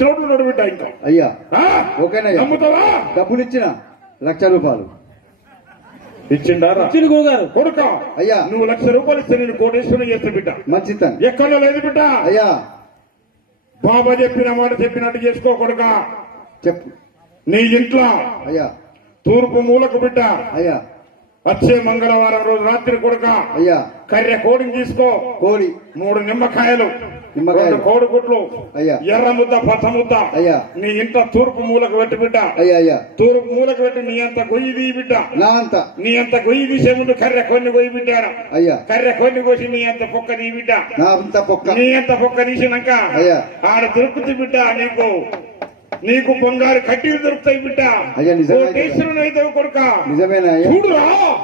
చోటు నడుబిడ్డ ఇంకా అయ్యా ఆ? ఓకేనయ్యా నమ్ముతావా? డబ్బులు ఇచ్చిన ₹1,00,000 ఇచ్చిండారా ఇచ్చిండు గురుగారు. కొడుక అయ్యా నువ్వు ₹1,00,000 ఇస్తే నేను కోటేశ్వరం చేస్తా బిడ్డ. మంచితన్ ఎక్కడ లేదు బిడ్డ. అయ్యా బాబా చెప్పిన మాట చెప్పినట్టు చేసుకో కొడుక. చెప్పు నీ ఇంట్లో అయ్యా తూర్పు మూలకు బిడ్డ అయ్యా వచ్చే మంగళవారం రోజు రాత్రి కొడుక అయ్యా కర్రె కోడిని తీసుకో. కోడి 3 నిమ్మకాయలు, నిమ్మకాయలు, 2 కోడిగుడ్లు, అయ్యా ఎర్ర ముద్ద పచ్చ ముద్ద అయ్యా నీ ఇంట్లో తూర్పు మూలకు పెట్టి బిడ్డ. అయ్యా అయ్యా తూర్పు మూలకు పెట్టి నీ అంత గొయ్యి తీ బిడ్డ. నా అంత నీ అంత గొయ్యి తీసే ముందు కర్రె కొన్ని గొయ్యి బిడ్డారు. అయ్యా కర్రె కొన్ని కోసి నీ అంత పొక్క నీ బిడ్డ. నా అంత పొక్క నీ అంత పొక్క తీసినాక అయ్యా ఆడ దొరుకుతుంది బిడ్డ. నీకు బంగారు కడ్డీలు దొరుకుతాయి బిడ్డ. అయ్యా నిజమే కోటేశ్వరుని అయితే కొడుక నిజమేనా అయ్యా చూడురా.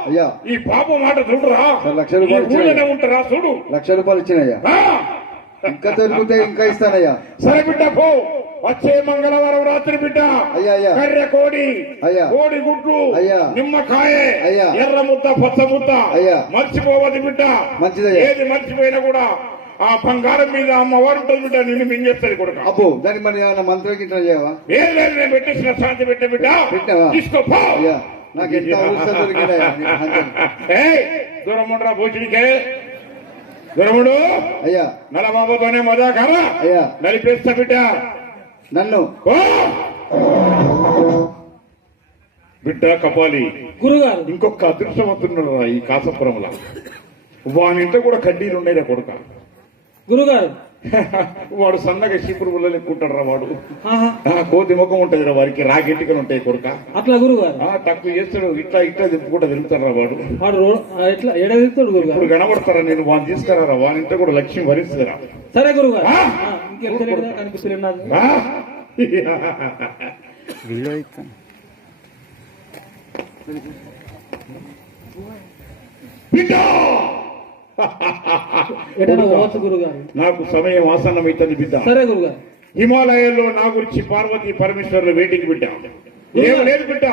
అయ్యా ఈ పాప మాట చూడురా. ₹1,00,000 ఉంటారా చూడు. ₹1,00,000 ఇచ్చినయ్యా. ఆ? ఇంకా దొరికితే ఇంకా ఇస్తానయ్యా. సరే బిడ్డ పో. వచ్చే మంగళవారం రాత్రి బిడ్డ అయ్యా అయ్యా కర్రె కోడి, అయ్యా కోడి గుడ్లు, అయ్యా నిమ్మకాయ, అయ్యా ఎర్ర ముద్ద పచ్చ ముద్ద అయ్యా మర్చిపోవద్దు బిడ్డ. మంచిదయ్యా. ఏది మర్చిపోయినా కూడా ఆ బంగారం మీద అమ్మవారు ఉంటుంది బిడ్డ. నిన్ను మింగేస్తుంది కొడుక. అబ్బో దానికి మరి ఏమైనా మంత్రం గిట్లా చేయవా? ఏం లేదు, నేను పెట్టేసిన శాంతి పెట్ట బిడ్డ. పెట్టావా? తీసుకోపో. అయ్యా నాకు ఎంత అవసరం దొరికిందయ్యా. దూరం ఉండరా భోజనికే. దూరముడు అయ్యా నలబాబుతోనే మజా కాదా అయ్యా నలిపేస్తా బిడ్డ. నన్ను బిడ్డ కపాలి గురుగారు ఇంకొక అదృష్టవంతున్నాడు ఈ కాసపురంలో. వానింట్లో కూడా కడ్డీలు ఉండేదా కొడుక. గురుగారు వాడు సన్నగా చీపురు పుల్లలు ఎక్కుంటాడు రా వాడు. ఆహా. కోతి ముఖం ఉంటది రా వారికి. రాగెట్టికలు ఉంటాయి కొడుక. అట్లా గురుగారు తక్కువ చేస్తాడు. ఇట్లా ఇట్లా తిప్పుకుంటా తిరుగుతాడు రా వాడు. వాడు ఎట్లా ఎడదిస్తాడు గురుగారు. ఇప్పుడు కనబడతారా నేను వాడిని తీసుకురా. వానింట్లో కూడా లక్ష్యం భరిస్తుందిరా. సరే గురుగారు. ఇంకెక్కడ కనిపిస్తుంది నాకు. గురుగారు నాకు సమయం ఆసన్నమైతుంది బిడ్డ. సరే గురుగారు. హిమాలయాల్లో నా గురించి పార్వతీ పరమేశ్వర్లు వేటికి బిడ్డ. ఏం లేదు బిడ్డ.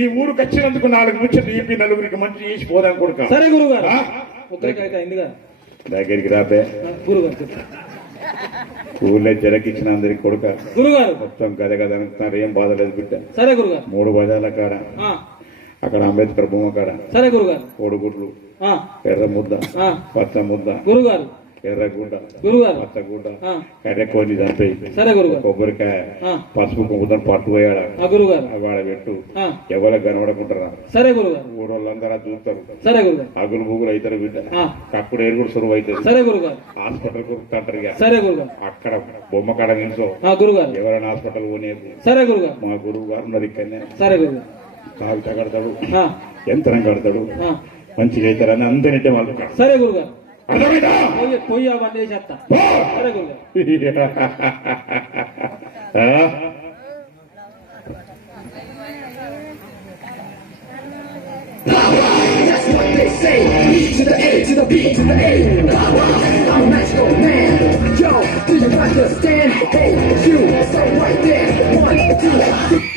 ఈ ఊరికి వచ్చినందుకు 4 ముచ్చట్లు చెప్పి నలుగురికి మంచి చేసి పోదాం కొడుక. సరే గురుగారు. దగ్గరికి రాపే గురుగారు. ఊళ్ళో జరకిచ్చిన అందరికి కొడుక. గురుగారు మొత్తం గద గద అనుకున్నారు. ఏం బాధ లేదు బిడ్డ. సరే గురుగారు. 3 బజార్ల కాడ అక్కడ అంబేద్కర్ బొమ్మ కాడ సరే గురుగారు కోడిగుడ్లు, ఎర్ర ముద్ద, పచ్చ ముద్ద, గురుగారు ఎర్ర గుడ్డ, గురుగారు పచ్చ గుడ్డ, కర్రె కొన్ని చంపేయి. సరే గురుగారు. కొబ్బరికాయ, పసుపు కుంకుమని పట్టుపోయాడు. గురుగారు వాడ పెట్టు. ఎవరికి కనబడకుంటారా. సరే గురుగారు. ఊరోళ్ళందరూ చూస్తారు. సరే గురుగారు. అగులు బుగులు అవుతారు బిడ్డ. కప్పుడు ఏరుగుడు సురువు అవుతుంది. సరే గురుగారు. హాస్పిటల్ కురుకుంటారు. సరే గురుగారు. అక్కడ బొమ్మ కాడ నిల్చో. గురుగారు. ఎవరైనా హాస్పిటల్ పోనీయకు. సరే గురుగారు. మా గురువు గారు ఉన్నది ఇక్కడనే. సరే గురుగారు. కావిత కడతాడు, యంత్రం కడతాడు, మంచిగా అవుతారని అందరినీ వాళ్ళు. సరే గురుగారు. అర్థమైందా? పోయి అవన్నీ చేస్తా. సరే గురుగారు. That's what they say. E to the A to the B to the A. I'm a magical man. Yo, do you understand? Hey, you, so right there. 1, 2, 3.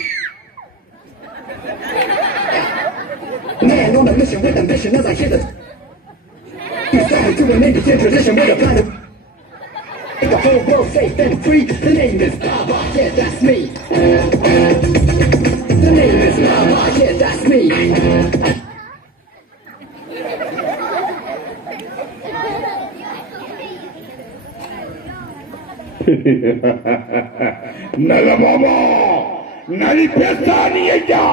Man on a mission with ambition as I hear the. He's going to an Indian tradition with a plan to make the whole world safe and free. The name is Baba, yeah, that's me. The name is Baba, yeah, that's me. నల్లబాబా నలిపేస్తాని అయ్యా.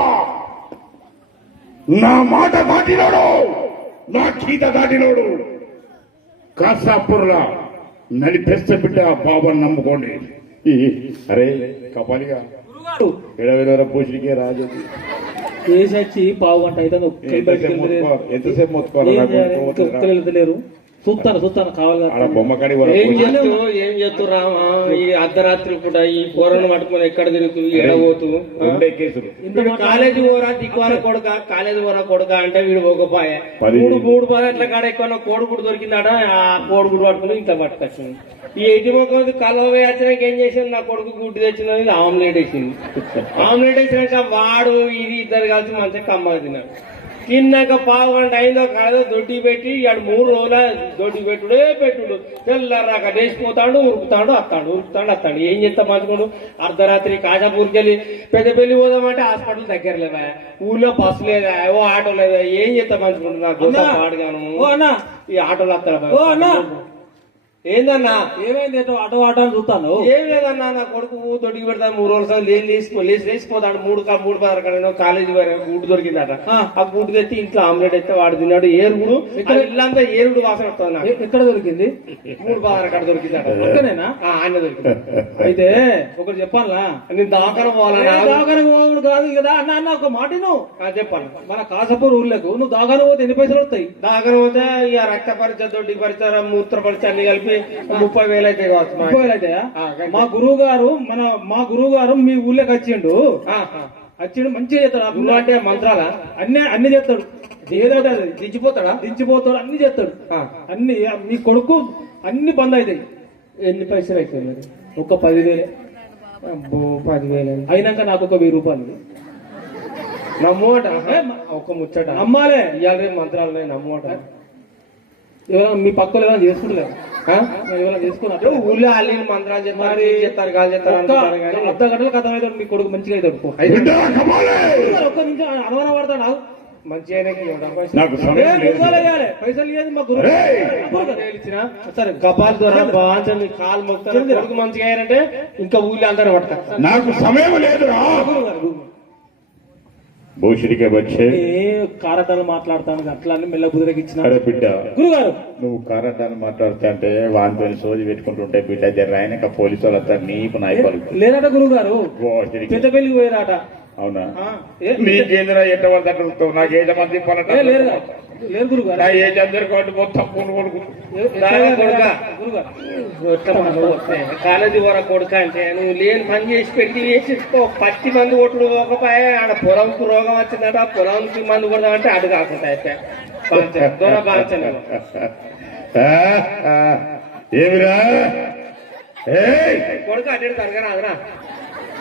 నా మాట దాటినోడు, నా గీత దాటినోడు కాసాపూర్లా నలిపేస్తే బిడ్డ. బాబాను నమ్ముకోండి. అరే కపాలిగా ఎడవేల పూజకే రాజు వేసొచ్చి పావు గంట అయితే ఎంతసేపు మొత్తుకోవాలి. చూస్తాను కావాలి. బొమ్మ కాడి ఏం చేస్తూ రామా ఈ అర్ధరాత్రి పూట ఈ పోరను పట్టుకుని ఎక్కడ తిరుగుతూ ఎడబోతూ కాలేజీ పోరా దిక్కువాల కొడుక కాలేజీ పోరా కొడుక అంటే వీడు పోకపోయా. 3 పదట్ల కాడ ఎక్కువ కోడిగుడు దొరికిందాడ. ఆ కోడిగుడు పట్టుకుని ఇంట్లో పట్టుకొచ్చింది. ఈ ఎడ్డి మొక్క కలవ వేసినాక ఏం చేసింది, నా కొడుకు గుడ్డు తెచ్చినది ఆమ్లెట్ వేసింది. ఆమ్లెట్ వేసినాక వాడు ఇది ఇద్దరు కలిసి మంచిగా కమ్మగా తిన్నాడు. తిన్నాక పావు గంట అయిందో కాదో దొడ్డి పెట్టి ఇవాడు 3 రోజుల దొడ్డి పెట్టుడు తెల్లారాక లేచిపోతాడు ఉరుకుతాడు వస్తాడు ఏం చేస్తా మంచుకోడు అర్ధరాత్రి కాజాపూర్కి వెళ్ళి పెద్దపల్లి పోదామంటే హాస్పిటల్ దగ్గర లేదా ఊళ్ళో బస్సు లేదా ఓ ఆటో లేదా ఏం చేస్తా మంచుకోండు నాకు పాడుగాను ఓ అన్నా ఈ ఆటోలు వస్తాడు ఓ అన్నా ఏందన్నా ఏమైంది ఏదో ఆటో అని చూస్తాను ఏం లేదన్నా నా కొడుకు దొడికి పెడతాను 3 రోజులు లేచిపోతాడు 3 కాలేజీ గూడు దొరికిందట ఆ గూడు తెచ్చి ఇంట్లో ఆమ్లెట్ అయితే వాడు తిన్నాడు ఏరుగుడు ఇల్లంతా ఏరుగుడు వాసన వస్తుంది నాకు ఎక్కడ దొరికింది 3 అక్కడ దొరికిందట అక్కడేనా ఆయన దొరికింది అయితే ఒకటి చెప్పాలా నేను దాకన పోవాలన్నా దాగానికి పోవుడు కాదు కదా అన్న అన్న ఒక మాట నువ్వు చెప్పాను మన కాసపూర్ ఊర్లకు నువ్వు దాగాను పోతే ఎన్ని పైసలు వస్తాయి దాకన పోతే ఇక రక్త పరీక్ష దొడ్డి పరీక్ష మూత్ర పరీక్ష అన్ని కలిపి 30,000 అయితే కావచ్చు 30,000 అవుతాయా మా గురువు గారు మీ ఊళ్ళోకి వచ్చిండు మంచిగా చేస్తాడు అంటే మంత్రాలా అన్ని చేస్తాడు ఏదంటే అది దించిపోతాడా అన్ని చేస్తాడు అన్ని మీ కొడుకు అన్ని బంద్ అవుతాయి ఎన్ని పైసలు అవుతాయి మరి ఒక 10,000 10,000 అయినాక నాకు ఒక 1,000 రూపాయలు నమ్మోట ఒక ముచ్చట నమ్మాలే ఇవాళ రేపు మంత్రాలు నమ్మోట ఎవరైనా మీ పక్కలు ఏమైనా చేసుకుంటున్నారు ఎవరైనా చేసుకున్నారు ఊళ్ళో అల్లి మంత్రాలు చెప్తారు కాదు చెప్తారు అర్ధ గంటలకు అర్థమవుతాడు మీ కొడుకు మంచిగా అవుతాడు బిడ్డ కమాలే. ఒక్క నిమిషం అనుమానం పడతాడు నాకు మంచిగా నాకు సమయం లేదు. పైసలు ఇవ్వాలి మా గురువు ఇచ్చిన సరే గబాల్ ద్వారా బాగా కాలు మొక్తారు కొడుకు మంచిగా అయ్యారంటే ఇంకా ఊళ్ళో అందరూ పడతారు నాకు సమయం లేదురా భవిష్యత్తుకే వచ్చే కారటాలు మాట్లాడతాను అట్లా అన్ని మెల్ల కుదిరకిచ్చిన అరే బిడ్డ గురుగారు నువ్వు కారంటాన్ని మాట్లాడుతా అంటే వాంతో సోది పెట్టుకుంటుంటే బిడ్డ జర ఆయనక పోలీసు వాళ్ళు వస్తారు నీకు నాయకులు లేనట గురువు గారు భవిష్యత్తుకి పెద్ద పెళ్లికి పోయారట అవునా నీకేంద్ర ఎట్ట వాళ్ళు దగ్గర నాకు ఏ జమ లేదు గురువు గారు నా ఏ చంద్ర కాబట్టి మొత్తం కాలేజీ వరకు కొడుక అంటే నువ్వు లేని పని చేసి పెట్టి వేసి పత్తి మంది కొట్టుడు పోకపోయా ఆడ పొలంకు రోగం వచ్చిందట పొలంకి మందు కొడదామంటే అడు కాకుండా ఏమిరా కొడుకు అటు తరగరాదురా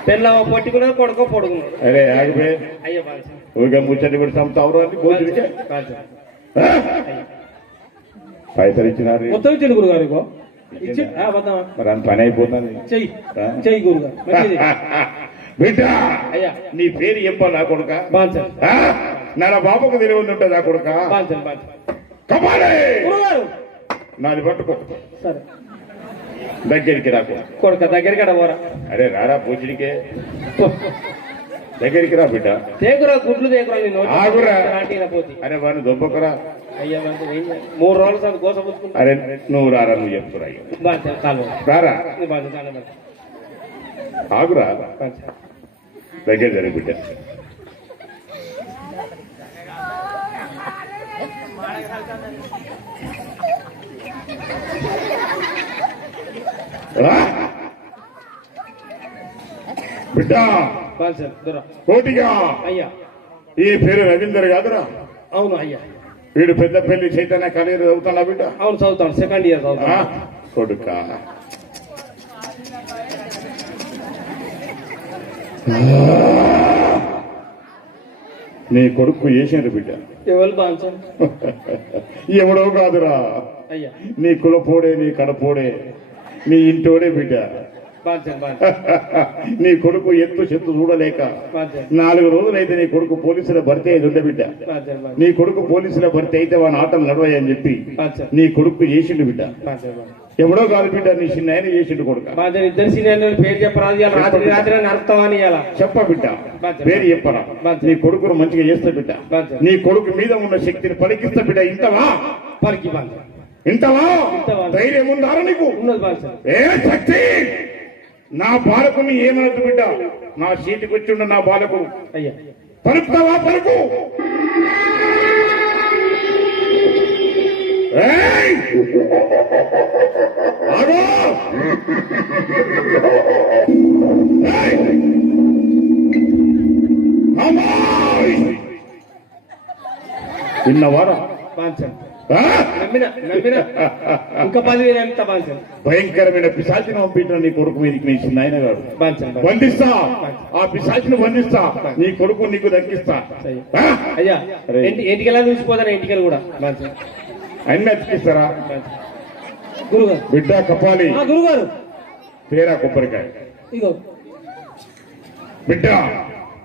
పెళ్ళ పట్టుకున్నాడు కొడుకో పొడుకున్నాడు అరే ఆగిపోయి అయ్యో ఊరికే ముచ్చటి కూడా చంపుతావు అని కోతుడికే పైసలు ఇచ్చినారు మొత్తం ఇచ్చాడు గురుగారు ఇగో ఇచ్చి మరి అంత పని అయిపోతుంది చెయ్యి గురుగారు బిడ్డ అయ్యా నీ పేరు చెప్పాలి నా కొడుక బాన్సన్ నా బాబుకు తెలివి ఉంటుంది నా కొడుక బాన్సన్ కమాలే గురుగారు నాది పట్టుకో సరే దగ్గరికి రాకు కొడుక దగ్గరికి పోరా అరే రారా పూజడికే దగ్గరికి రా బిడ్డ దేకురా గుడ్లు దేకురా నేను ఆగురా పోతే అరే వాడిని దొబ్బకరా అయ్యా 3 రోజుల సార్ గోస పుచ్చుకుంటా అరే నువ్వు రారా నువ్వు చెప్తురా బాన్సన్ కాలు రారా బాన్సన్ ఆగురా దగ్గర జరిగి బిడ్డ బిడ్డ బాన్సన్ దొరా కోటిగా అయ్యా ఈ పేరు రవీందర్ కాదురా అవును అయ్యా వీడు పెద్ద పెళ్లి చైతన్య కాలేజీ చదువుతున్నా బిడ్డ అవును చదువుతాను సెకండ్ ఇయర్ చదువుతాను కొడుక నీ కొడుకు చేసాడు బిడ్డ ఎవరు బాన్సన్ ఎవడో కాదురా అయ్యా నీ కులపోడే నీ కడపోడే నీ ఇంటోడే బిడ్డ బాన్సన్ నీ కొడుకు ఎత్తు చెత్తు చూడలేక బాన్సన్ 4 రోజులైతే నీ కొడుకు పోలీసుల భర్తీ అయితే ఉండే బిడ్డ బాన్సన్ నీ కొడుకు పోలీసుల భర్తీ అయితే వాని ఆటలు నడవాయని చెప్పి బాన్సన్ నీ కొడుకు చేసిండు బిడ్డ బాన్సన్ ఎవడో కాదు బిడ్డ నీ చిన్న ఆయన చేసిండు కొడుక బాన్సన్ ఇద్దరు సీనియర్లు పేరు చెప్పరాదు ఇవాళ రాత్రి నడుపుతామని ఇలా చెప్ప బిడ్డ పేరు చెప్పరా నీ కొడుకును మంచిగా చేస్తా బిడ్డ నీ కొడుకు మీద ఉన్న శక్తిని పలికిస్తా బిడ్డ ఇంతవా పలికి బాన్సన్ ఇంతవా ధైర్యం ఉందారా నీకు ఉన్నది బాన్సన్ ఏ శక్తి నా బాలకుని ఏమనద్దు బిడ్డ నా సీటుకు వచ్చిండు నా బాలకుడు అయ్యా పలుకుతావా పలుకు ఏయ్! ఆగు! ఏయ్! అమ్మాయ్! విన్నవారా బాన్సన్ ఆ? నమ్మిన ఇంకా 10,000 ఎంత బాన్సన్ భయంకరమైన పిశాచిని పంపించిన నీ కొడుకు మీదకి నీ నాయన గారు బాన్సన్ బంధిస్తా, ఆ పిశాచిని బంధిస్తా, నీ కొడుకు నీకు దక్కిస్తా. ఆ? అయ్యా అరే. ఇంటికెలా చూసిపోతాను ఇంటికెళ్ళి కూడా బాన్సన్ అన్ని అతికిస్తారా గురుగారు బిడ్డ కపాలి గురుగారు పేరా కొబ్బరికాయ ఇగో బిడ్డ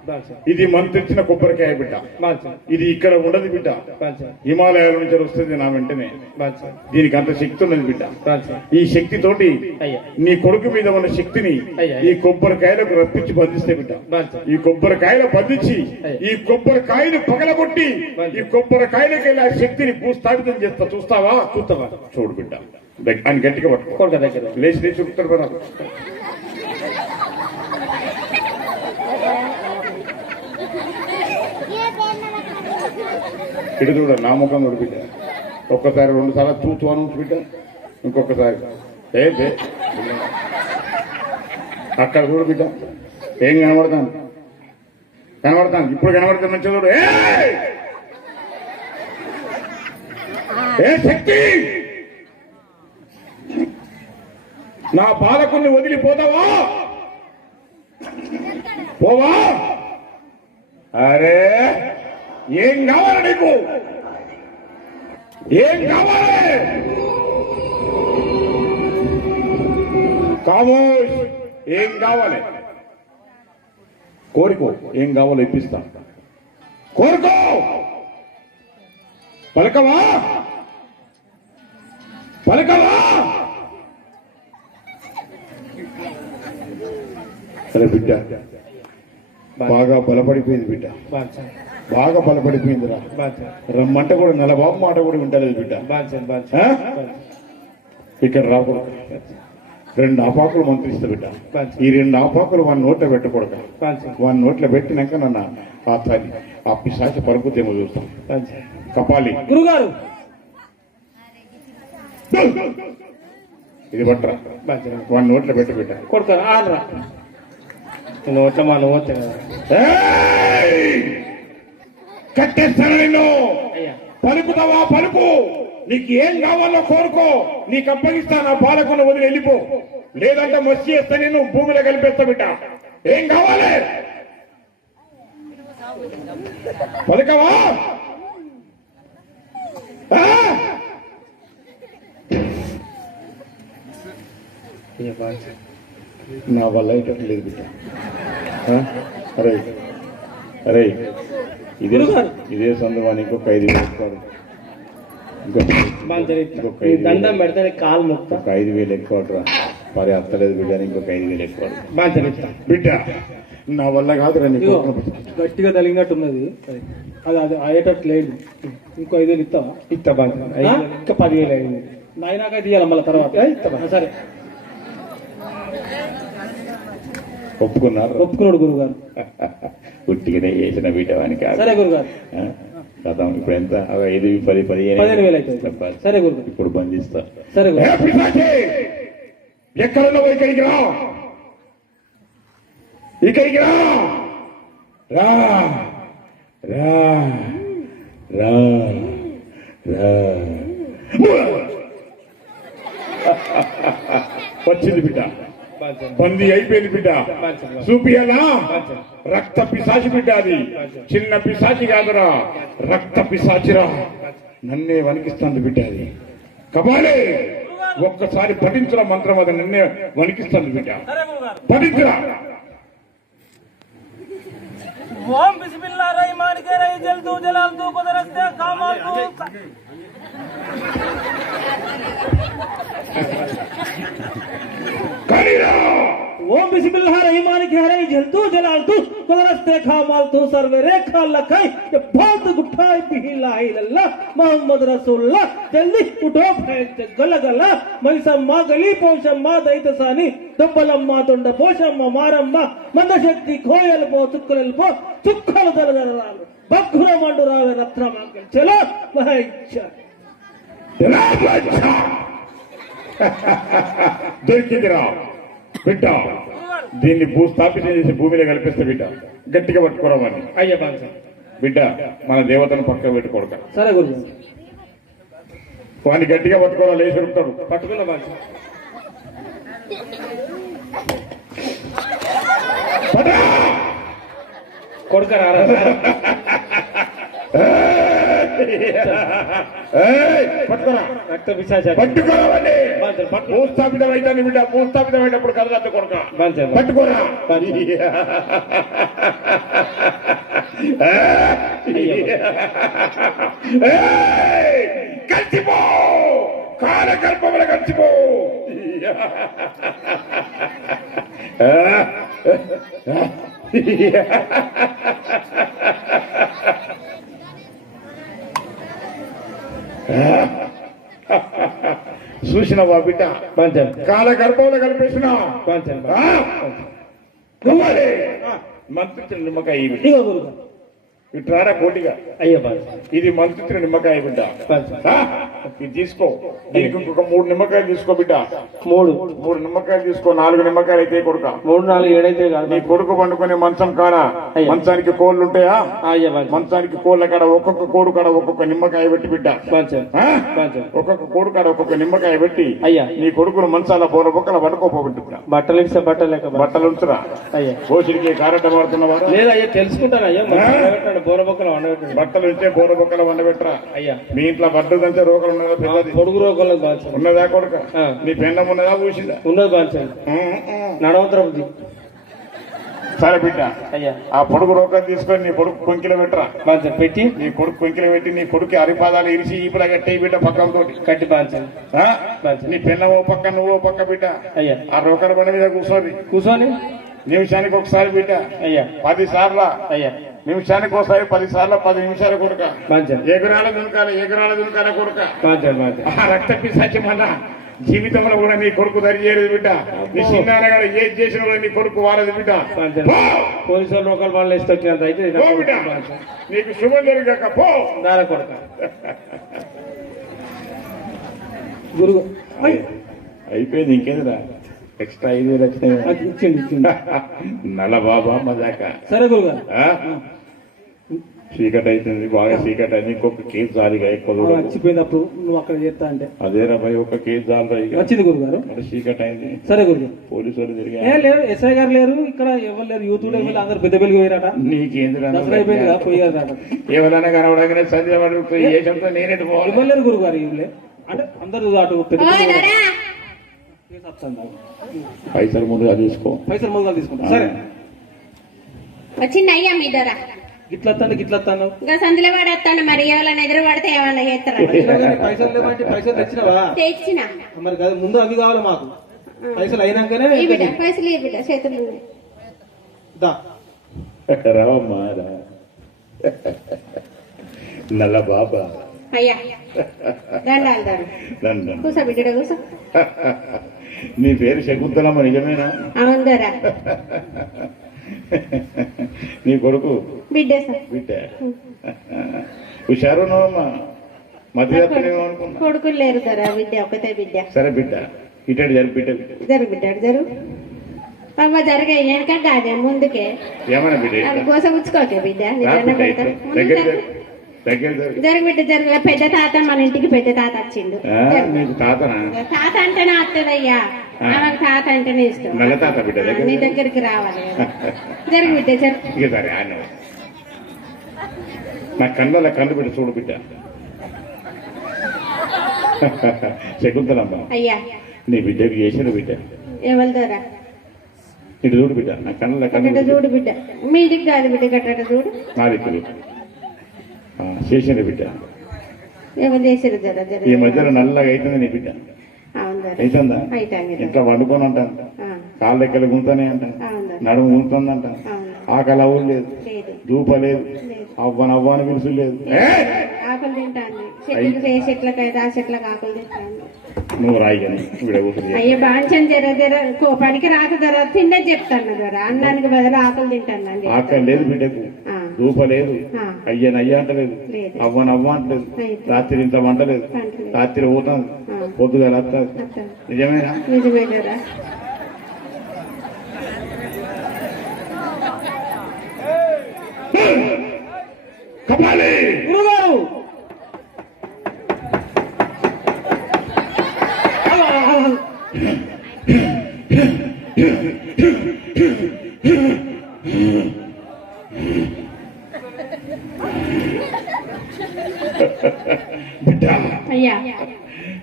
బాన్సన్ ఇది మన తెచ్చిన కొబ్బరికాయ బిడ్డ. బాన్సన్ ఇది ఇక్కడ ఉండదు బిడ్డ, బాన్సన్ హిమాలయాల నుంచి వస్తుంది నా వెంటనే. బాన్సన్ దీనికి అంత శక్తి ఉన్నది బిడ్డ. బాన్సన్ ఈ శక్తితోటి అయ్యా నీ కొడుకు మీద ఉన్న శక్తిని అయ్యా. ఈ కొబ్బరికాయలకు రప్పించి బంధిస్తే బిడ్డ. బాన్సన్ ఈ కొబ్బరికాయలు బంధించి అయ్యా. ఈ కొబ్బరికాయలు పగలగొట్టి ఈ కొబ్బరికాయలకి ఆ శక్తిని భూస్థాపితం చేస్తా. చూస్తావా? చూస్తావా చూడు బిడ్డ. ఆయన గట్టిగా పట్టుకో. కొడుక దగ్గర లేచి లేచి చూపుతాడు కదా. ఇటు చూడ నా ముఖం చూడు బిడ్డ. ఒక్కసారి 2 సార్లు చూతూ అని బిడ్డ. ఇంకొకసారి ఏ బే. అక్కడ చూడు బిడ్డ. ఏం కనబడతాను ఇప్పుడు కనబడతాను మంచిగా చూడు. ఏ శక్తి, నా పాలకుల్ని వదిలిపోతావా? పోవా? అరే ఏం కావాలి నీకు? ఏం కావాలి? కామోష్. ఏం కావాలి? కోరుకో. ఏం కావాలో ఇప్పిస్తా. కోరుకో. పలకవా? అరే బిడ్డ బాగా బలపడిపోయింది బిడ్డ. బాన్సన్ బాగా బలపడిపోయిందిరా. బాన్సన్ రమ్మంట కూడా నెలబాబు మాట కూడా వింటలేదు బిడ్డ. బాన్సన్ ఆ? ఇక్కడ రాకూడదు. 2 ఆపాకులు మంత్రిస్తా బిడ్డ. ఈ 2 ఆపాకులు వాని నోట్లో పెట్టకూడదు. బాన్సన్ వాని నోట్లో పెట్టినాక నన్ను ఆ తల్లి ఆ పిశాచి పరుకుతేమో చూస్తాం. బాన్సన్ కపాలి గురుగారు ఇది పట్టరా. బాన్సన్ వాని నోట్లో పెట్ట బిడ్డ. కొడుతారా ఆనరా నోట్ల మా నవ్వుతా ఏయ్! కట్టేస్తాను నిన్ను. అయ్యా పలుకుతావా? పలుకు. నీకు ఏం కావాలో కోరుకో. నీకు అప్పగిస్తాను. ఆ పాలకుని వదిలి వెళ్ళిపో. లేదంటే మసి చేస్తే నేను భూమిలో కలిపేస్తా బిడ్డ. ఏం కావాలి? పలుకవా? ఆ? అయ్యా బాన్సన్ నా వల్ల అయితే లేదు బిడ్డ. ఆ? అరే ఇదే గురుగారు. ఇదే సందర్భాన్ని ఇంకొక 5,000 ఎక్కువ. బాన్సన్ ఇంకొక ఈ 5,000 దండం పెడితే కాలు మొత్తం ఒక 5,000 ఎక్కువ మరి అత్తలేదు బిడ్డ. ఇంకొక 5,000 ఎక్కువ బాన్సన్ ఇస్తా బిడ్డ. నా వల్ల కాదురా నీ ఇగో కొడుకును. గట్టిగా తగిలినట్టున్నది. అది అది అయ్యేటట్టు లేదు. ఇంకో 5,000 ఇస్తావా? ఇస్తా బాన్సన్ ఇంకా 10,000 అయింది నాయనాకైతే ఇవ్వాలి మళ్ళీ తర్వాత. సరే ఒప్పుకున్నారు. ఒప్పుకున్నాడు గురుగారు. ఉట్టిగానే చేసిన బిడ్డ అని కాదు. సరే గురుగారు. గతం ఇప్పుడు ఎంత 5, 10, 15,000 అవుతుంది. చెప్పాలి. సరే గురుగారు. ఇప్పుడు బంధిస్తా. సరే గురుగారు. ఎక్కడున్నావు? ఇక్కడికి రా. ఇక్కడికి రా. రా రా రా రా. వచ్చింది బిడ్డ. బందీ అయిపోయింది బిడ్డ. చూపియాలా? రక్త పిశాచి బిడ్డ. అది చిన్న పిశాచి కాదురా, రక్త పిశాచిరా. నన్నే వణికిస్తుంది బిడ్డ. అది కబాలే. ఒక్కసారి పఠించురా మంత్రం. అది నన్నే వణికిస్తుంది బిడ్డ. పఠించురా. ఓం బిస్మిల్లాహ్ रहमान के रही जल तू जलाल तू कुदरत कामाल तू కరీరా. ఓం బిస్మిల్లాహ్ रहमान के रही जल तू जलाल तू कुदरत खामाल तू सर्वे रेखा लखाई ये बहुत गुठाई भी ला इल्लल्लाह मोहम्मद रसूलुल्लाह जल्दी उठो फैल गलगला మైసమ్మ గలి పోషమ్మ దైతసాని దొబ్బలమ్మ తొండ పోషమ్మ మారమ్మ మందశక్తి కోయలు పో చుక్కలు పో చుక్కలు దలదలరాలు బగ్గుర మండు రావే రత్నమాంగల్ చలో మహేచ్ఛ. దొరికిందిరా బిడ్డ. దీన్ని భూస్థాపితం చేసి భూమిలో కల్పిస్తే బిడ్డ. గట్టిగా పట్టుకోరామని. అయ్యా బాన్సన్ బిడ్డ మన దేవతను పక్కన పెట్టుకోడక. సరే గురుగారు. వాడిని గట్టిగా పట్టుకోవాలి లేచి ఉరుకుతాడు. పట్టుకున్నా బాగా పట్టురా! కొడుక రారా ఏయ్, పట్టుకోరా రక్త పిశాచ పట్టుకోవాలి. బాగా పట్టు భూస్థాపితం అయితే బిడ్డ భూస్థాపితం అయినప్పుడు కదలద్దు కొడుక బాగా పట్టుకోరా. కలిసిపో కాలకల్పములు కలిసిపో. చూసినవా బిడ్డ బాగా కాలగర్భంలో కలిపేసిన బాగా మంత్రి నిమ్మకాయ ఇవి. ఇగో గురుగారు ఇట్రారా కోటిగా అయ్యా బాగా ఇది మంత్రి నిమ్మకాయ బిడ్డ. బాగా ఇది తీసుకో. దీనికి ఇంకొక 3 నిమ్మకాయలు తీసుకో బిడ్డ. 3 నిమ్మకాయలు తీసుకో. 4 నిమ్మకాయలు అయితే కొడుక 3 4 7 అయితే కాదు నీ కొడుకు పండుకునే మంచం కాడ అయ్యా. మంచానికి కోళ్ళు ఉంటాయా? అయ్యా బాగా మంచానికి కోళ్ళ కాడ ఒక్కొక్క కోడు కాడ ఒక్కొక్క నిమ్మకాయ పెట్టి బిడ్డ. బాగా ఆ? బాగా ఒక్కొక్క కోడు కాడ ఒక్కొక్క నిమ్మకాయ పెట్టి అయ్యా నీ కొడుకును మంచాల బోర బొక్కల పడుకోపోబెట్టు. బట్టలు ఇస్తే బట్టలు లెక్క బట్టలు ఉంచురా. అయ్యా కోసిడికి కారట మారుతున్నవారు లేదా అయ్యా తెలుసుకుంటాను అయ్యా వండబెట్టండి బోరబొక్కలు వండబెట్టండి బట్టలు ఉంటే బోర బొక్కల వండబెట్టరా. అయ్యా మీ ఇంట్లో బట్టలు దంచే రోగలు ఉన్నదా? పెద్దది పొడుగు రోగులకు బాగా ఉన్నదా కొడుక? ఆ. నీ పెండం ఉన్నదా పూసిందా? ఉన్నది బాగా నడవంతర బుద్ధి సరే బిడ్డ అయ్యా ఆ పొడుగు రోగం తీసుకొని నీ కొడుకు కొంకిలో పెట్టరా. బాగా పెట్టి నీ కొడుకు కొంకిలో పెట్టి నీ కొడుకు అరిపాదాలు ఇరిచి ఈపులా కట్టే బిడ్డ పక్కన తోటి. కట్టి బాగా నీ పెన్న ఓ పక్క నువ్వు ఓ పక్క బిడ్డ. అయ్యా ఆ రోకల బండి మీద కూర్చోని కూర్చొని నిమిషానికి ఒకసారి బిడ్డ అయ్యా 10 సార్లు అయ్యా నిమిషానికి ఒకసారి 10 సార్లు 10 నిమిషాలు కొడుక బాగా ఎగురాల దునకాల కొడుక. బాగా బాగా ఆ రక్త పిశాచి మన జీవితంలో కూడా నీ కొడుకు దరి చేయలేదు బిడ్డ. నీ చిన్నాన్న ఏది చేసినా కూడా నీ కొడుకు వారదు బిడ్డ. పో! పోలీసు వాళ్ళు రోకలు వాళ్ళు వేస్తే వచ్చినంత అయితే పో బిడ్డ నీకు శుభం జరిగాక పో. దార కొడక గురువు అయిపోయింది ఇంకేదిరా ఎక్స్ట్రా 5,000 వచ్చినాయి. ఇచ్చింది నల్ల బాబా మజాక. సరే గురుగారు చీకటి అవుతుంది బాగా చీకటి అయింది. ఇంకొక కేసు జాలిగా ఎక్కువ చూడకు. వచ్చిపోయినప్పుడు నువ్వు అక్కడ చేస్తా అంటే అదేరా భయ్ ఒక కేసు జాలరా ఇక వచ్చింది గురుగారు. మరి చీకటి అయింది. సరే గురుగారు. పోలీసు వాళ్ళు తిరిగా ఏ లేరు, ఎస్ఐ గారు లేరు ఇక్కడ, ఎవరు లేరు. యూత్ కూడా అందరు పెద్ద పెళ్లి పోయారట. నీకేంద్రా దసరా అయిపోయింది కదా, పోయారట. ఎవరైనా కనవడంగానే సంధ్యవాడు ఏ శబ్దం నేనేటి పోవాలి. ఎవరు లేరు గురుగారు. ఇవ్వలే అంటే అందరు అటు పెద్ద కేసు వస్తుంది నాకు. పైసలు ముందుగా తీసుకో. పైసలు మొదలు తీసుకుంటా. సరే వచ్చింది అయ్యా మీ ధర గిట్ల వస్తాను ఇంకా సందులో పడేస్తాను. మరి ఎవరైనా ఎదురు పడితే ఏమన్నా చేస్తారా? పైసలు లేవంటే పైసలు తెచ్చినవా? తెచ్చిన మరి కాదు, ముందు అవి కావాలి మాకు. పైసలు అయినాకనే ఈ బిడ్డ పైసలు ఈ బిడ్డ చేతులు ఉన్నాయి. దా. రావమ్మా రా. నల్ల బాబా అయ్యా దండాలు ధర దండం. కూసో బిడ్డ కూసో. నీ పేరు శకుంతలమ్మ నిజమేనా? అవును ధర నీ కొడుకు బిడ్డ సార్ బిడ్డ హుషారున్నావమ్మా. మధ్యలో అనుకున్నా. కొడుకులు లేరు ధర, బిడ్డ ఒకటే బిడ్డ. సరే బిడ్డ ఇటు జరిపి బిడ్డ జరు బిడ్డ జరు అమ్మ జరగా వెనకంటే అదే ముందుకే ఏమన్నా బిడ్డ అది కోస ఉంచుకోకే బిడ్డ. దగ్గర దగ్గర జరుగు బిడ్డ జరుగు. పెద్ద తాత మన ఇంటికి పెద్ద తాత వచ్చిండు. నీకు తాతనా? తాత అంటేనే వస్తుందయ్యా. ఆమెకు తాత అంటేనే ఇష్టం. నల్ల తాత బిడ్డ దగ్గర నీ దగ్గరికి రావాలి కదా. జరుగు బిడ్డ జరుగు. ఇక సరే ఆయన నా కళ్ళ కళ్ళు బిడ్డ చూడు బిడ్డ. శకుంతలమ్మ అయ్యా నీ బిడ్డకి చేసిన బిడ్డ ఎవరి ద్వారా ఇటు చూడు బిడ్డ. నా కళ్ళ గట్ట కళ్ళు చూడు బిడ్డ. మీ ఇంటికి కాదు బిడ్డ గట్ట చూడు. నా దిక్కులు చేసిన బిడ్డ. ఎవరు చేసారు జర జర. ఈ మధ్యలో నల్లగా అవుతుంది నీ బిడ్డ. అవును ధర అవుతుందా? అవుతాను ఇంట్లో వండుకొని అంటాను. కాళ్ళ ఎక్కలు గుంతనే అంటాను. అవును నడుము గుంతుందంటాను. అవును ఆకలి అవ్వదు లేదు, లేదు దూప లేదు, అవ్వని పిలుసు లేదు. ఆకులు తింటాను. చెట్లకు ఏ చెట్లకైతే ఆ చెట్లకు ఆకులు తింటాను. నువ్వు రాయిగాని విడగొట్టు. అయ్యే బాంచం జర జర కోపానికి రాక జర తిన్నది చెప్తాను జర. అన్నానికి బదులు ఆకులు తింటాను. ఆకలి లేదు బిడ్డకు, దూప లేదు, అయ్యని అయ్య అంటలేదు, లేదు. అవ్వని అవ్వ అంటలేదు, రాత్రి ఇంత వంటలేదు, రాత్రి పోతాను, పొద్దుగా వస్తుంది. నిజమేనా? నిజమే జరా. కపాలి గురుగారు బిడ్డ అయ్యా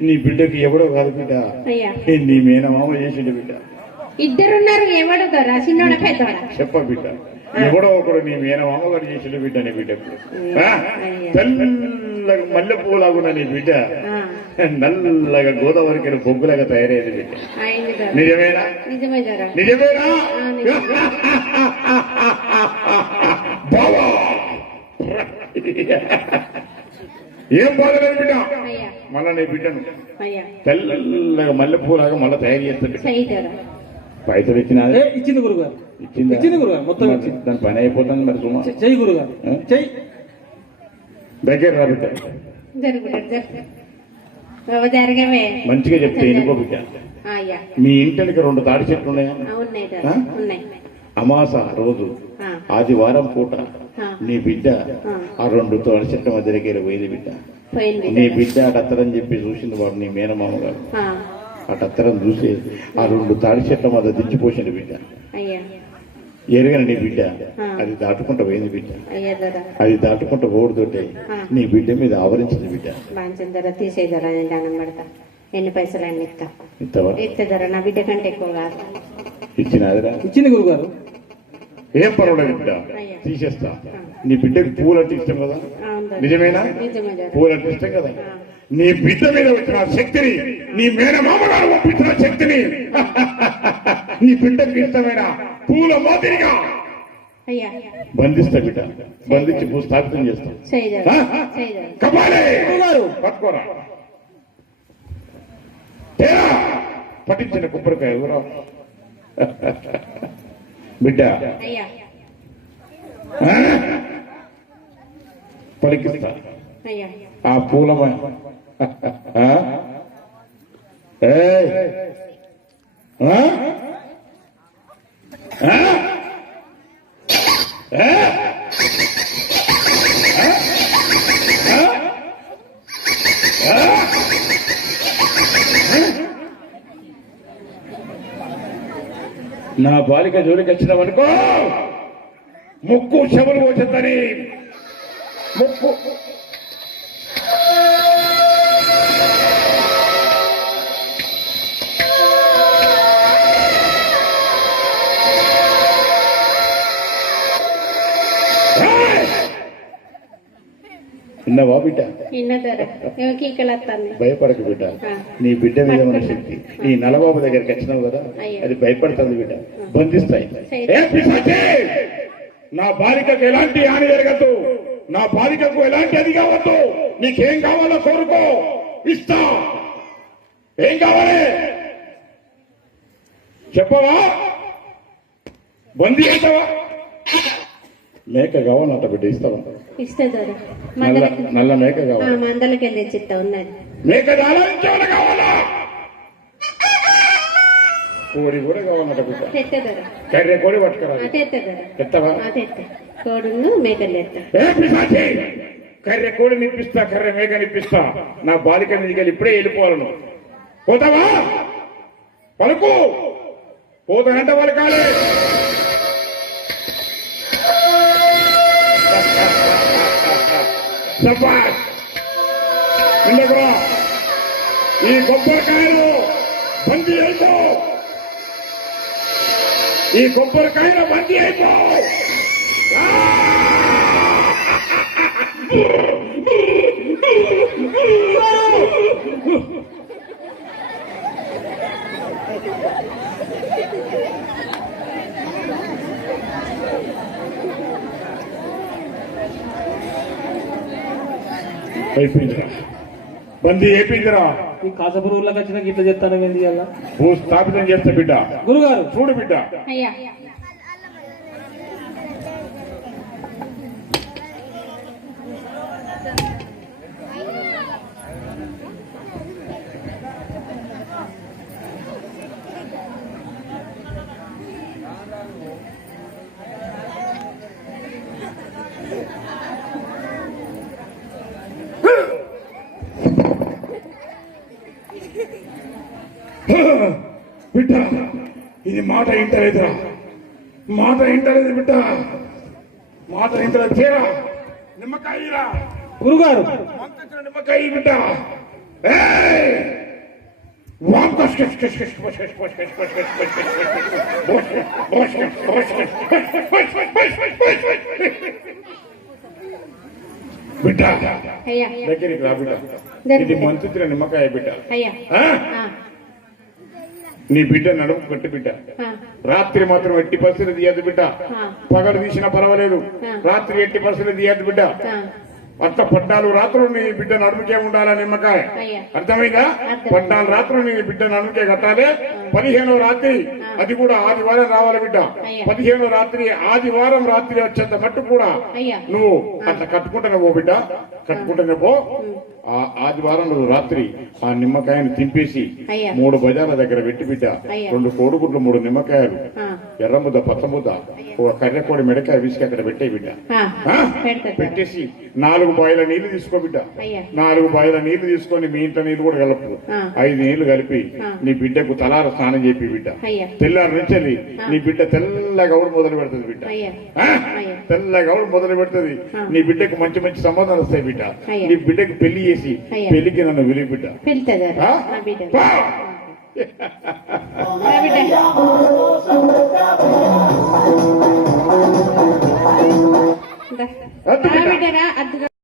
నీ బిడ్డకి ఎవడో కాదు బిడ్డ, అయ్యా నీ మేనమామ చేసిండు బిడ్డ. ఇద్దరున్నారు, ఎవడు దొర చిన్నోడ పెద్దోడ? చెప్ప బిడ్డ, ఎవడో ఒకడు నీ మేనమామ గారు చేసిండు బిడ్డ నీ బిడ్డకు. తెల్లగా మల్లె పూలాగున్న నీ బిడ్డ నల్లగా గోదావరికి బొగ్గులాగా తయారయ్యేది బిడ్డ. అయింది దొర. నిజమేనా? నిజమే దొర. నిజమేనా? బావా ఏం బాధలేదు బిడ్డ, అయ్యా మళ్ళా నీ బిడ్డను అయ్యా తెల్లగా మల్లెపూలాగా మళ్ళా తయారు చేస్తాడు. సై దొర. పైసలు ఇచ్చినా ఇచ్చింది గురుగారు, ఇచ్చిందా? ఇచ్చింది గురుగారు, మొత్తం మరి ఇచ్చింది. దాని పని అయిపోతుంది మరి సుమా. చెయ్యి గురుగారు, చెయ్యి. దగ్గర రా బిడ్డ, జరుగుతారు జరగవే. మంచిగా చెప్తే ఎన్నుకో బిడ్డ. అయ్యా మీ ఇంటికి 2 తాడి చెట్లు ఉన్నాయా? ఉన్నాయి దొర, ఆ? ఉన్నాయి. అమాస రోజు ఆ, ఆదివారం పూట ఆ. నీ బిడ్డ ఆ 2 తాడి చెట్ల మధ్యకి పోయింది బిడ్డ. పోయింది నీ దొర. బిడ్డ అటత్తరని చెప్పి చూసింది వాడు నీ మేనమామ గారు. ఆ, అటత్తరం చూసి ఆ 2 తాడి చెట్ల మధ్య దించిపోసింది బిడ్డ. అయ్యా ఎరగని నీ బిడ్డ ఆ. అది దాటుకుంటూ పోయింది బిడ్డ. అయ్యా దొర. అది దాటుకుంటూ ఓడుతోటే ఆ. నీ బిడ్డ మీద ఆవరించింది బిడ్డ. బాంచం ధర తీసే ధర, నేను దానం పడతా. ఎన్ని పైసలు అన్ని ఇస్తా. ఇంతవా ఇస్తే ధర, నా బిడ్డ కంటే ఎక్కువ కాదు. ఇచ్చినాదిరా? ఇచ్చింది గురుగారు. ఏం పర్వాలేదు బిడ్డ, అయ్యా. తీసేస్తా. నీ బిడ్డకి పూలు అంటే ఇష్టం కదా? అవును ధర. నిజమేనా? నిజమే ధర. పూలు అంటే ఇష్టం కదా? ఆ. నీ బిడ్డ మీద వచ్చిన శక్తిని, నీ మేనమామ గారు పంపించిన శక్తిని నీ బిడ్డకి ఇష్టమైన పూల మాదిరిగా అయ్యా బంధిస్తా బిడ్డ. బంధించి భూస్థాపితం చేస్తాం. సై ధర, ఆ? సై ధర. కపాలే గురుగారు పట్టుకోరా. తేరా పట్టించిన కొబ్బరికాయ ఎవరో బిడ్డ అయ్యా ఆ? పలికిస్తా అయ్యా ఆ పూలమ ఆ? ఏయ్! ఆ? ఆ? ఆ? నా బాలిక జోలికి వచ్చినావనుకో ముక్కు చెవులు వచ్చేద్దని. ముక్కు విన్నావా బిడ్డ? ఇన్న ధర కీకలత్తాన్ని. భయపడకు బిడ్డ. ఆ. నీ బిడ్డ మీద ఉన్న శక్తి ఈ నలబాబు దగ్గరికి వచ్చినావు కదా, అయ్యా. అది భయపడుతుంది బిడ్డ. బంధిస్తాయి. ఏ పిశాచే! నా బాలికకు ఎలాంటి హాని జరగద్దు, నా బాలికకు ఎలాంటి అది కావద్దు. నీకేం కావాలో కోరుకో, ఇస్తా. ఏం కావాలి చెప్పవా? బందీ అవుతావా? మేక కావాలంట బిడ్డ, ఇస్తావా? ఇస్తే ధర. నల్ల మేక కావాలి. మందలకి వెళ్ళి చిత్త ఉన్నది. మేక దాళించాలి కావాలా? కోడి కూడా కావాలంట బిడ్డ. తెత్తే ధర. కర్రె కోడి పట్టుకురా. తెత్తే ధర. ఎత్తవా? తెత్తే కోడును మేకలు తెత్తా. ఏ పిశాచే! కర్రె కోడి నిప్పిస్తా, కర్రె మేక నిప్పిస్తా. నా బాలిక నీకు ఇప్పుడే వెళ్ళిపోవాలను. పోతావా? పలుకు. పోతానంటే పలకాలి. శభాష్. ఇందుకురా. ఈ కొబ్బరికాయలు బందీ అయిపో. ఈ కొబ్బరికాయలు బందీ అయిపో. అయిపోయిందిరా, బందీ అయిపోయిందిరా. ఈ కాసపూర్ ఊర్లోకి వచ్చిన ఇట్లా చెప్తాను ఏంది అలా భూస్థాపితం చేస్తా బిడ్డ. గురుగారు. చూడు బిడ్డ, అయ్యా బిడ్డ ఇది మాట ఇంటలేదురా. మాట ఇంటలేదు బిడ్డ, మాట ఇంటలేదు. తీరా నిమ్మకాయరా, గురుగారు మంత్రించిన నిమ్మకాయ బిడ్డ. ఏయ్! వామ్ కష్ కష్ కష్ కష్ కష్ కష్ కష్ కష్ కష్ కష్ కష్ కష్ కష్ కష్ కష్ బిడ్డ అయ్యా దగ్గరికి రా బిడ్డ. ఇది మంత్రించిన నిమ్మకాయ బిడ్డ. అయ్యా ఆ? ఆ, నీ బిడ్డ నడుము కట్టి బిడ్డ. ఆ, రాత్రి మాత్రం ఎట్టి పరిస్థితులు తీయద్దు బిడ్డ. ఆ. పగలు తీసినా పర్వాలేదు, రాత్రి ఎట్టి పరిస్థితులు తీయద్దు బిడ్డ. ఆ. అట్లా 14 రాత్రులు నీ బిడ్డ నడుముకే ఉండాలా నిమ్మకాయ. అయ్యా. అర్థమైందా? అర్థం. 14 రాత్రులు నీ బిడ్డ నడుముకే కట్టాలి. 15వ రాత్రి అది కూడా ఆదివారం రావాలి బిడ్డ. అయ్యా. 15వ రాత్రి ఆదివారం రాత్రి వచ్చేంత మట్టు కూడా అయ్యా. నువ్వు అట్లా కట్టుకుంటేనే పో బిడ్డ, కట్టుకుంటేనే పో. ఆ ఆదివారం రోజు రాత్రి ఆ నిమ్మకాయను తింపేసి అయ్యా. 3 బజార్ల దగ్గర పెట్టి బిడ్డ, అయ్యా. 2 కోడిగుడ్లు 3 నిమ్మకాయలు, ఆ, ఎర్ర ముద్ద పచ్చ ముద్ద, ఒక కర్రెకోడి మెడకాయ విసికి అక్కడ పెట్టే బిడ్డ. ఆ, ఆ? పెడతా పెట్టేసి 4 బాయిల నీళ్లు తీసుకో బిడ్డ. అయ్యా. 4 బాయిల నీళ్లు తీసుకొని మీ ఇంట్లో నీళ్లు కూడా కలుపు. ఆ. 5 నీళ్లు కలిపి ఆ. నీ బిడ్డకు తలార స్నానం చేపి బిడ్డ. అయ్యా. తెల్లారి నుంచి నీ బిడ్డ తెల్ల గౌడు మొదలు పెడుతుంది బిడ్డ. అయ్యా. ఆ? అయ్యా. తెల్ల గౌడు మొదలు పెడుతుంది. ఆ. నీ బిడ్డకు మంచి మంచి సంబంధాలు వస్తాయి బిడ్డ. అయ్యా. నీ బిడ్డకు పెళ్లి చేసి అయ్యా. పెళ్లికి నన్ను విలి బిడ్డ. పెళ్తాదా ఆ? నా బిడ్డ పా! నా బిడ్డ